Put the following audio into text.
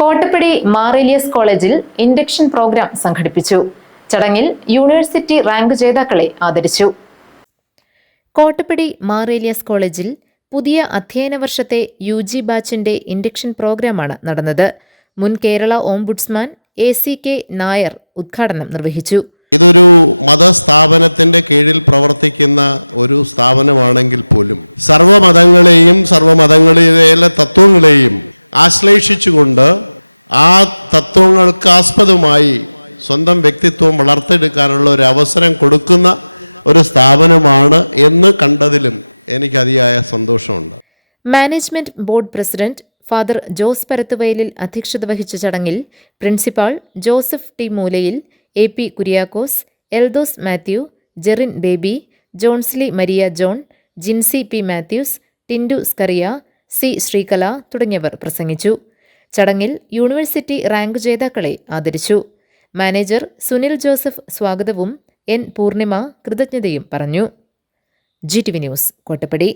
കോട്ടപ്പടി മാറേലിയസ് കോളേജിൽ induction programme സംഘടിപ്പിച്ചു. ചടങ്ങിൽ യൂണിവേഴ്സിറ്റി റാങ്ക് ജേതാക്കളെ ആദരിച്ചു. കോട്ടപ്പടി മാറേലിയസ് കോളേജിൽ പുതിയ അധ്യയന വർഷത്തെ UG ബാച്ചിന്റെ ഇൻഡക്ഷൻ പ്രോഗ്രാമാണ് നടന്നത്. മുൻ കേരള ഓംബുഡ്സ്മാൻ AC നായർ ഉദ്ഘാടനം നിർവഹിച്ചു. ഇതൊരു മതസ്ഥാപനത്തിന്റെ കീഴിൽ പ്രവർത്തിക്കുന്ന ഒരു സ്ഥാപനമാണെങ്കിൽ പോലും സർവ്വമതങ്ങളെയും സർവ്വമതങ്ങളിലെ തത്വങ്ങളെയും ആശ്ലേഷിച്ചുകൊണ്ട് ആ തത്വങ്ങൾക്ക് ആസ്പദമായി സ്വന്തം വ്യക്തിത്വം വളർത്തെടുക്കാനുള്ള ഒരു അവസരം കൊടുക്കുന്ന ഒരു സ്ഥാപനമാണ് എന്ന് കണ്ടതിലും എനിക്ക് അതിയായ സന്തോഷമുണ്ട്. Management board president father Jose Parathuvayalil അധ്യക്ഷത വഹിച്ച ചടങ്ങിൽ principal Joseph T Moolayil, AP Kuriakose, Eldhose Mathew, Jerin Baby, Jonsly Maria John, Jincy P Mathews, Tindu Scaria, C Sreekala തുടങ്ങിയവർ പ്രസംഗിച്ചു. ചടങ്ങിൽ യൂണിവേഴ്സിറ്റി റാങ്ക് ജേതാക്കളെ ആദരിച്ചു. മാനേജർ സുനിൽ ജോസഫ് സ്വാഗതവും N പൂർണിമ കൃതജ്ഞതയും പറഞ്ഞു. GTV news, Kottappadi.